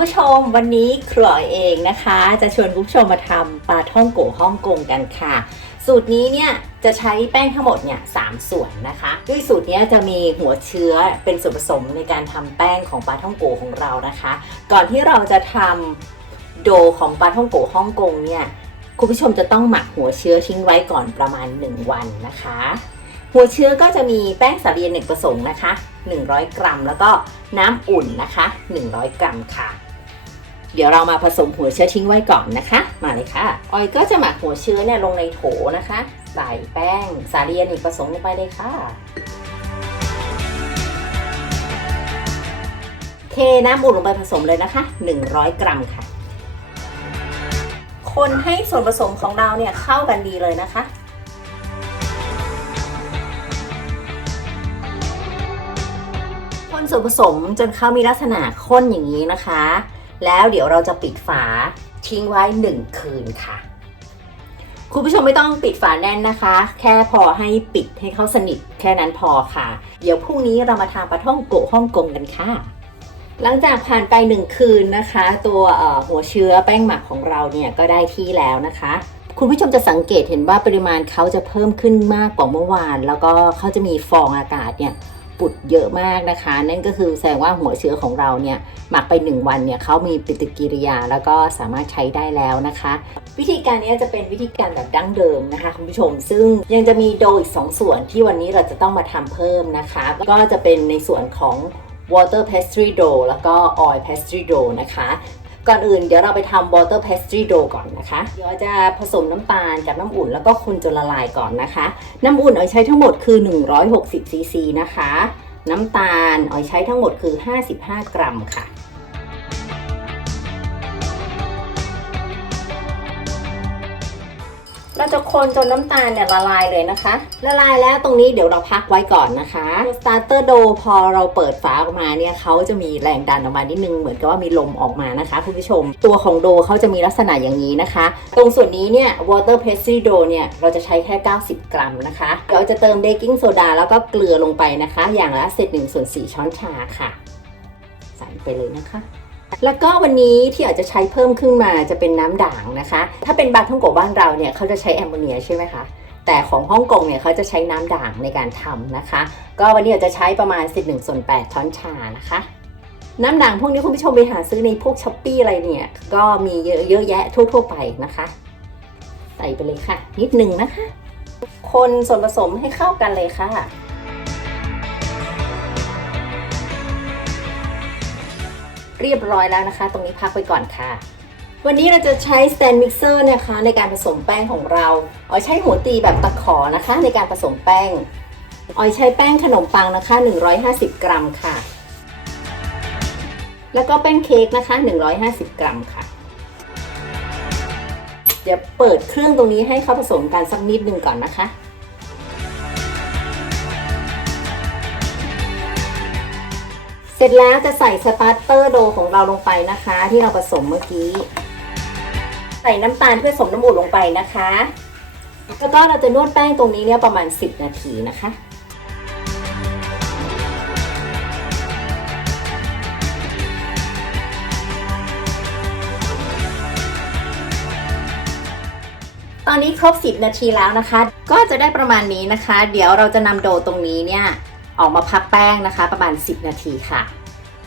คุณผู้ชมวันนี้ครัวเองนะคะ จะชวนคุณผู้ชมมาทำปลาท่องโกฮ่องกงกันค่ะ สูตรนี้เนี่ยจะใช้แป้งทั้งหมดเนี่ยสามส่วนนะคะ ด้วยสูตรนี้จะมีหัวเชื้อเป็นส่วนผสมในการทำแป้งของปลาท่องโกของเรานะคะ ก่อนที่เราจะทำโดของปลาท่องโกฮ่องกงเนี่ยคุณผู้ชมจะต้องหมักหัวเชื้อทิ้งไว้ก่อนประมาณ 1 วันนะคะ หัวเชื้อก็จะมีแป้งสาลีหนึ่งประสงค์นะคะ 100 กรัม แล้วก็น้ำอุ่นนะคะ 100 กรัมค่ะ เดี๋ยวเรามาผสมหัวเชื้อทิ้งไว้ก่อนนะคะ มาเลยค่ะ ออยก็จะหมักหัวเชื้อเนี่ยลงในโถนะคะ ใส่แป้ง สาลีหนึ่งประสงค์ลงไปเลยค่ะ เทน้ำอุ่นลงไปผสมเลยนะคะ 100 กรัมค่ะ คนให้ส่วนผสมของเราเนี่ยเข้ากันดีเลยนะคะคนส่วนผสมจนเขามีลักษณะข้นอย่างนี้นะคะ แล้วเดี๋ยวเราจะปิดฝาทิ้งไว้ 1 คืนค่ะ คุณผู้ชมไม่ต้องปิดฝาแน่นนะคะ แค่พอให้ปิดให้เขาสนิทแค่นั้นพอค่ะ เดี๋ยวพรุ่งนี้เรามาทำปลาท่องโกะฮ่องกงกันค่ะ หลังจากผ่านไป 1 คืนนะคะ ตัวหัวเชื้อแป้งหมักของเราเนี่ยก็ได้ที่แล้วนะคะคุณผู้ชมจะสังเกตเห็นว่าปริมาณเขาจะเพิ่มขึ้นมากกว่าเมื่อวาน แล้วก็เขาจะมีฟองอากาศเนี่ย ปุดเยอะมากนะคะ นั่นก็คือแสดงว่าหัวเชื้อของเราเนี่ยหมักไป 1 วันเนี่ยเขามีปฏิกิริยาแล้วก็สามารถใช้ได้แล้วนะคะ วิธีการนี้จะเป็นวิธีการแบบดั้งเดิมนะคะคุณผู้ชม ซึ่งยังจะมีโดอีก 2 ส่วนที่วันนี้เราจะต้องมาทำเพิ่มนะคะ ก็จะเป็นในส่วนของ water pastry dough แล้วก็ oil pastry dough นะคะ ก่อนอื่นเดี๋ยวเราไปทำ water pastry dough ก่อนนะคะ เดี๋ยวจะผสมน้ำตาลกับน้ำอุ่นแล้วก็คนจนละลายก่อนนะคะ น้ำอุ่นออยใช้ทั้งหมดคือ 160 cc นะคะ น้ำตาลออยใช้ทั้งหมดคือ 55 กรัมค่ะ เราจะคนจนน้ำตาลเนี่ยละลายเลยนะคะ ละลายแล้วตรงนี้เดี๋ยวเราพักไว้ก่อนนะคะสตาร์เตอร์โดพอเราเปิดฝาออกมาเนี่ยเขาจะมีแรงดันออกมานิดนึงเหมือนกับว่ามีลมออกมานะคะคุณผู้ชม ตัวของโดเขาจะมีลักษณะอย่างนี้นะคะ ตรงส่วนนี้เนี่ย water pastry dough เนี่ยเราจะใช้แค่ 90 กรัมนะคะเดี๋ยวจะเติมเบกกิ้งโซดาแล้วก็เกลือลงไปนะคะ อย่างละเศษ1ส่วน4ช้อนชาค่ะ ใส่ไปเลยนะคะ แล้วก็วันนี้ที่อาจจะใช้เพิ่มขึ้นมาจะเป็นน้ำด่างนะคะ ถ้าเป็นบาท่องโกบ้านเราเนี่ยเขาจะใช้แอมโมเนียใช่ไหมคะแต่ของฮ่องกงเนี่ยเขาจะใช้น้ำด่างในการทำนะคะ ก็วันนี้อาจจะใช้ประมาณ11ส่วน8ช้อนชานะคะ น้ำด่างพวกนี้คุณผู้ชมไปหาซื้อในพวกช้อปปี้อะไรเนี่ยก็มีเยอะเยอะแยะทั่ว ๆ ไปนะคะ ใส่ไปเลยค่ะ นิดนึงนะคะ คนส่วนผสมให้เข้ากันเลยค่ะ เรียบร้อยแล้วนะคะ ตรงนี้พักไปก่อนค่ะ วันนี้เราจะใช้ stand mixer นะคะ ในการผสมแป้งของเราออยใช้หัวตีแบบตะขอนะคะ ในการผสมแป้งออยใช้แป้งขนมปังนะคะ 150 กรัมค่ะ แล้วก็แป้งเค้กนะคะ 150 กรัมค่ะ เดี๋ยวเปิดเครื่องตรงนี้ให้เขาผสมกันสักนิดนึงก่อนนะคะ เสร็จแล้วจะใส่สตาร์เตอร์โดของเราลงไปนะคะ ที่เราผสมเมื่อกี้ ใส่น้ำตาลเพื่อผสมน้ำอุ่นลงไปนะคะ แล้วก็เราจะนวดแป้งตรงนี้เนี่ยประมาณ 10 นาทีนะคะตอนนี้ครบ 10 นาทีแล้วนะคะ ก็จะได้ประมาณนี้นะคะ เดี๋ยวเราจะนำโดตรงนี้เนี่ย ออกมาพักแป้งนะคะ ประมาณ 10 นาทีค่ะ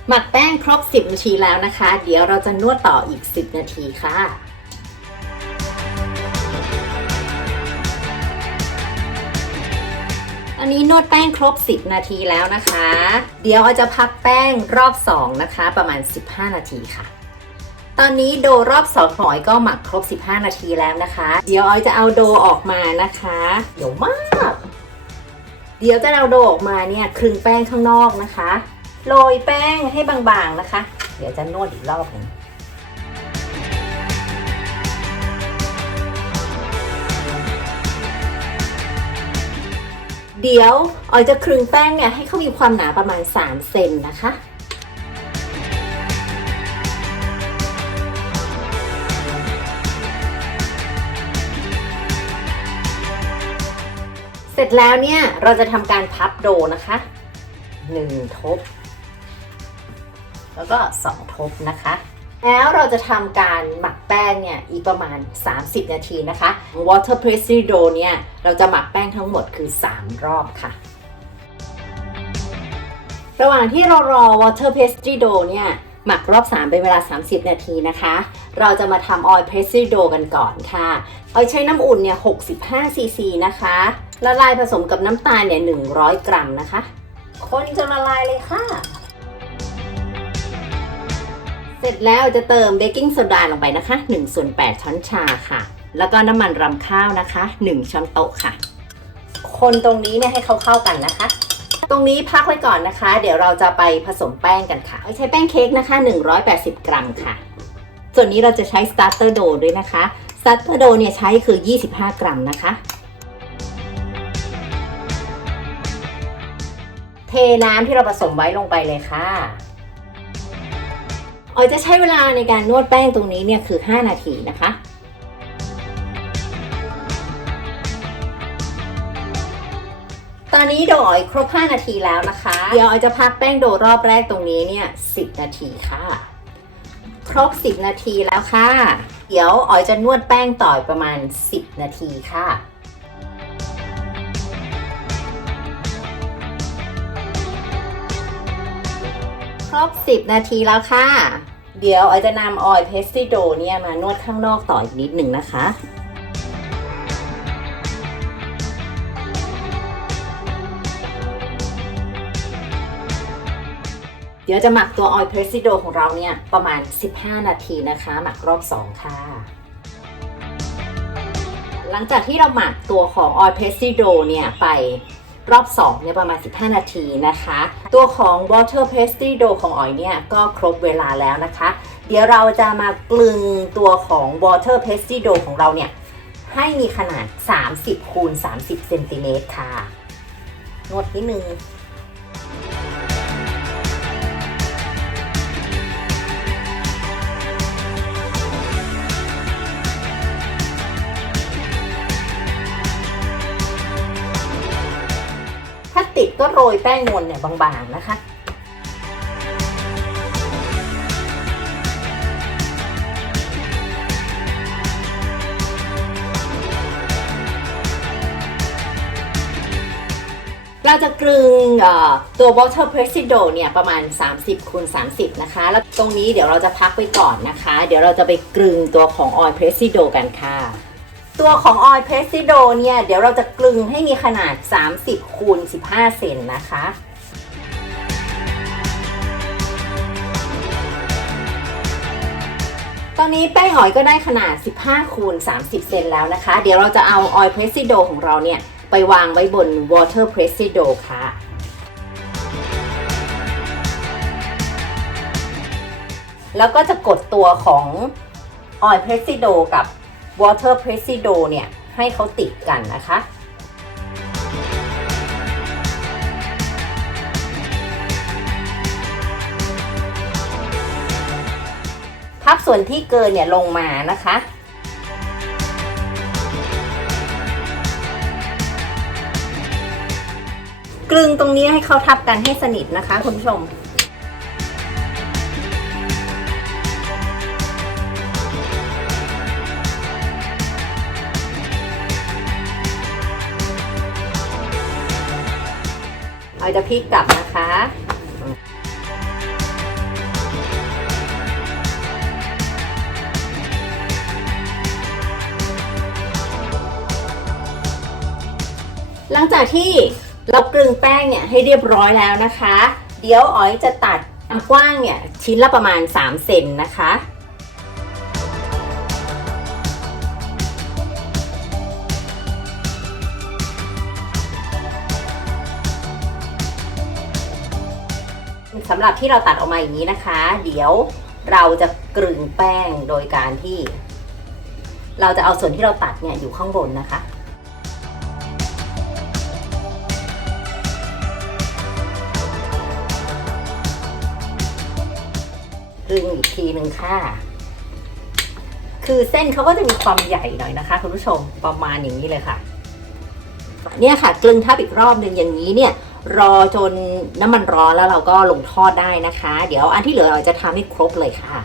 หมักแป้งครบ 10 นาทีแล้วนะคะ เดี๋ยวเราจะนวดต่ออีก 10 นาทีค่ะอันนี้นวดแป้งครบ 10 นาทีแล้วนะคะ เดี๋ยวเราจะพักแป้งรอบ 2 นะคะ ประมาณ 15 นาทีค่ะ ตอนนี้โดรอบสองของออยก็หมักครบ 15 นาทีแล้วนะคะ เดี๋ยวออยจะเอาโดออกมานะคะ เดี๋ยวมาก เดี๋ยวจะเราโดออกมาเนี่ยคลึงแป้งข้างนอกนะคะ โรยแป้งให้บางๆนะคะ เดี๋ยวจะนวดอีกรอบหนึ่งเดี๋ยวออยจะคลึงแป้งเนี่ยให้เขามีความหนาประมาณ 3 เซนนะคะ ร็จแล้วเนี่ยเราจะทำการพับโดนะคะหนึ่งทบ แล้วก็2ทบนะคะ แล้วเราจะทำการหมักแป้งเนี่ยอีกประมาณ 30 นาทีนะคะ water pastry dough เนี่ยเราจะหมักแป้งทั้งหมดคือ 3 รอบค่ะ ระหว่างที่เรารอ water pastry dough เนี่ยหมักรอบ 3 เป็นเวลา 30 นาทีนะคะ เราจะมาทำ oil pastry dough กันก่อนค่ะ ออยใช้น้ำอุ่นเนี่ย 65ซีซีนะคะ ละลายผสมกับน้ำตาลเนี่ย100 กรัมนะคะ คนจนละลายเลยค่ะ เสร็จแล้วจะเติมเบกกิ้งโซดาลงไปนะคะ1ส่วน8ช้อนชาค่ะ แล้วก็น้ำมันรำข้าวนะคะ 1 ช้อนโต๊ะค่ะ คนตรงนี้เนี่ยให้เขาเข้ากันนะคะ ตรงนี้พักไว้ก่อนนะคะ เดี๋ยวเราจะไปผสมแป้งกันค่ะ ใช้แป้งเค้กนะคะ 180 กรัมค่ะ ส่วนนี้เราจะใช้สตาร์เตอร์โดด้วยนะคะสตาร์เตอร์โดเนี่ยใช้คือ 25 กรัมนะคะ เทน้ำที่เราผสมไว้ลงไปเลยค่ะออยจะใช้เวลาในการนวดแป้งตรงนี้เนี่ยคือ 5 นาทีนะคะ ตอนนี้โดออยครบ 5 นาทีแล้วนะคะ เดี๋ยวออยจะพักแป้งโดรอบแรกตรงนี้เนี่ย 10 นาทีค่ะ ครบ 10 นาทีแล้วค่ะ เดี๋ยวออยจะนวดแป้งต่อประมาณ 10 นาทีค่ะ รบ 10 นาทีแล้วค่ะ เดี๋ยวออยจะนำออยเพสติโดเนี่ยมานวดข้างนอกต่ออีกนิดหนึ่งนะคะเดี๋ยวจะหมักตัวออยเพรสซิโดของเราเนี่ย ประมาณ 15 นาทีนะคะ หมักรอบ 2 ค่ะ หลังจากที่เราหมักตัวของออยเพรสซิโดเนี่ย ไป รอบ 2เนี่ยประมาณ 15 นาทีนะคะ ตัวของ Water Pastry Dough ของอ๋อยเนี่ยก็ครบเวลาแล้วนะคะ เดี๋ยวเราจะมากลึงตัวของ Water Pastry Dough ของเราเนี่ย ให้มีขนาด 30คูณ30เซนติเมตรค่ะ นวดนิดนึง ก็โรยแป้งนวลเนี่ยบางๆนะคะเราจะกลึงเอ่อตัว Water presido เนี่ยประมาณ 30คูณ30 นะคะ แล้วตรงนี้เดี๋ยวเราจะพักไว้ก่อนนะคะ เดี๋ยวเราจะไปกลึงตัวของ Oil presido กันค่ะ ตัวของ Oil p r e s s i d o เนี่ย เดี๋ยวเราจะกลึงให้มีขนาด 30คูณ15 เซนนะคะตอนนี้แป้งหอยก็ได้ขนาด 15 คูณ 30 เซนแล้วนะคะ เดี๋ยวเราจะเอา Oil p r e s s i d o ของเราเนี่ย ไปวางไว้บน Water p r e s s i d o ค่ะ แล้วก็จะกดตัวของ Oil p r e s s i d o กับ Water Presido เนี่ย ให้เขาติดกันนะคะ พับส่วนที่เกินเนี่ยลงมานะคะกลึงตรงนี้ให้เขาทับกันให้สนิทนะคะคุณผู้ชม จะพลิกกลับนะคะ หลังจากที่เรากลึงแป้งเนี่ยให้เรียบร้อยแล้วนะคะ เดี๋ยวอ๋อยจะตัดความกว้างเนี่ยชิ้นละประมาณ 3 เซนนะคะ สำหรับที่เราตัดออกมาอย่างนี้นะคะ เดี๋ยวเราจะกลึงแป้งโดยการที่ เราจะเอาส่วนที่เราตัดเนี่ยอยู่ข้างบนนะคะกลึงอีกทีหนึ่งค่ะ คือเส้นเขาก็จะมีความใหญ่หน่อยนะคะคุณผู้ชมประมาณอย่างนี้เลยค่ะเนี่ยค่ะกลึงทับอีกรอบหนึ่งอย่างนี้เนี่ย รอจนน้ำมันร้อนแล้วเราก็ลงทอดได้นะคะ เดี๋ยวอันที่เหลือเราจะทำให้ครบเลยค่ะ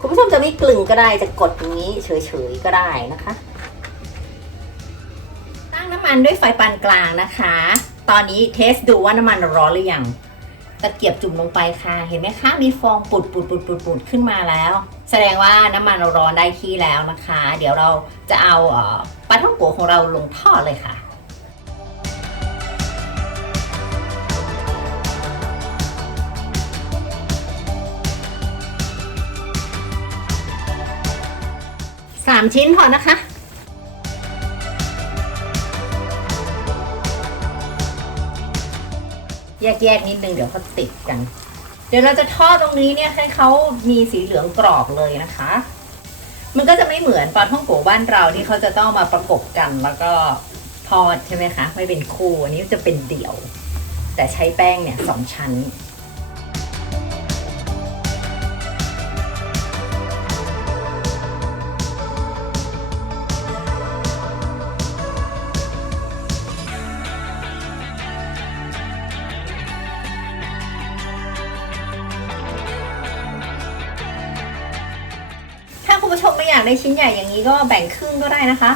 คุณผู้ชมจะไม่กลึงก็ได้จะกดอย่างนี้เฉยๆก็ได้นะคะ ตั้งน้ำมันด้วยไฟปานกลางนะคะ ตอนนี้เทสดูว่าน้ำมันร้อนหรือยังตะเกียบจุ่มลงไปค่ะ เห็นไหมคะ มีฟองปุดปุดปุดปุดปุดขึ้นมาแล้ว แสดงว่าน้ำมันร้อนได้ที่แล้วนะคะ เดี๋ยวเราจะเอาปลาท่องโกของเราลงทอดเลยค่ะสามชิ้นพอนะคะแยกๆนิดนึงเดี๋ยวเขาติดกัน เดี๋ยวเราจะทอดตรงนี้เนี่ยให้เขามีสีเหลืองกรอบเลยนะคะ มันก็จะไม่เหมือนปอนท่องโกบ้านเราที่เขาจะต้องมาประกบกันแล้วก็ทอดใช่ไหมคะ ไม่เป็นคู่ อันนี้จะเป็นเดี่ยว แต่ใช้แป้งเนี่ยสองชั้น คุณผู้ชมไม่อยากได้ชิ้นใหญ่อย่างนี้ก็แบ่งครึ่งก็ได้นะคะ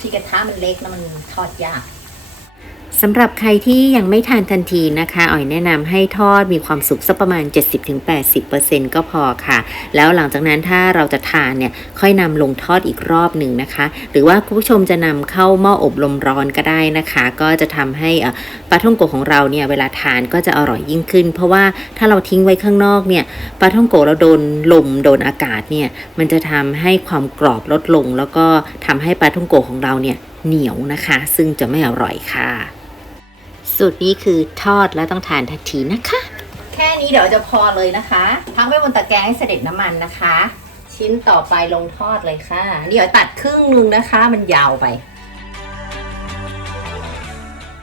ที่กระทะมันเล็กแล้วมันทอดยาก สำหรับใครที่ยังไม่ทานทันทีนะคะอ๋อยแนะนำให้ทอดมีความสุกสักประมาณ 70-80%ก็พอค่ะ แล้วหลังจากนั้นถ้าเราจะทานเนี่ยค่อยนำลงทอดอีกรอบหนึ่งนะคะ หรือว่าคุณผู้ชมจะนำเข้าหม้ออบลมร้อนก็ได้นะคะ ก็จะทำให้อ่อปลาท่องโกะของเราเนี่ยเวลาทานก็จะอร่อยยิ่งขึ้น เพราะว่าถ้าเราทิ้งไว้ข้างนอกเนี่ยปลาท่องโกะเราโดนลมโดนอากาศเนี่ยมันจะทำให้ความกรอบลดลง แล้วก็ทำให้ปลาท่องโกะของเราเนี่ยเหนียวนะคะ ซึ่งจะไม่อร่อยค่ะ สูตรนี้คือทอดแล้วต้องทานทันทีนะคะ แค่นี้เดี๋ยวจะพอเลยนะคะ พักไว้บนตะแกรงให้เสด็จน้ำมันนะคะ ชิ้นต่อไปลงทอดเลยค่ะเดี๋ยวตัดครึ่งนึงนะคะ มันยาวไป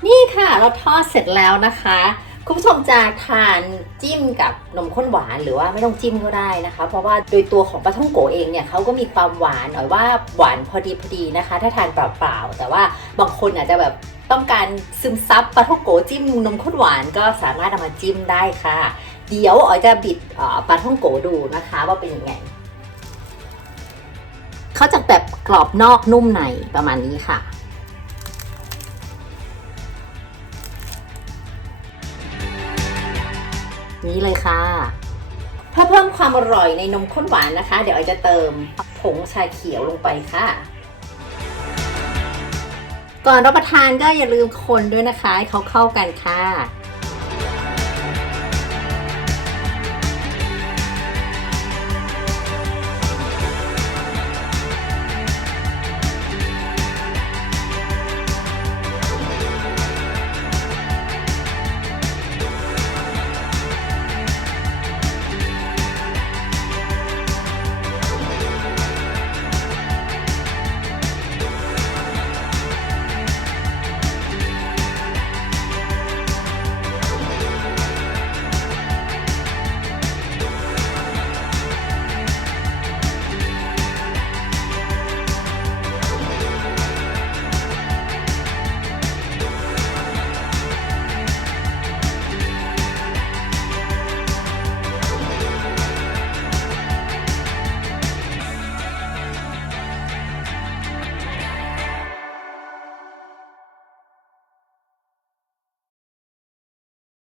นี่ค่ะเราทอดเสร็จแล้วนะคะคุณผู้ชมจะทานจิ้มกับนมข้นหวานหรือว่าไม่ต้องจิ้มก็ได้นะคะ เพราะว่าโดยตัวของปลาท่องโกเองเนี่ยเขาก็มีความหวานหน่อยว่าหวานพอดีพอดีนะคะ ถ้าทานเปล่าๆแต่ว่าบางคนอาจจะแบบ ต้องการซึมซับปลาท่องโกจิ้มนมข้นหวานก็สามารถเอามาจิ้มได้ค่ะ เดี๋ยวอ๋อจะบิดปลาท่องโกดูนะคะว่าเป็นยังไงเขาจะแบบกรอบนอกนุ่มในประมาณนี้ค่ะนี้เลยค่ะ เพื่อเพิ่มความอร่อยในนมข้นหวานนะคะ เดี๋ยวออยจะเติมผงชาเขียวลงไปค่ะ ก่อนรับประทานก็อย่าลืมคนด้วยนะคะให้เขาเข้ากันค่ะ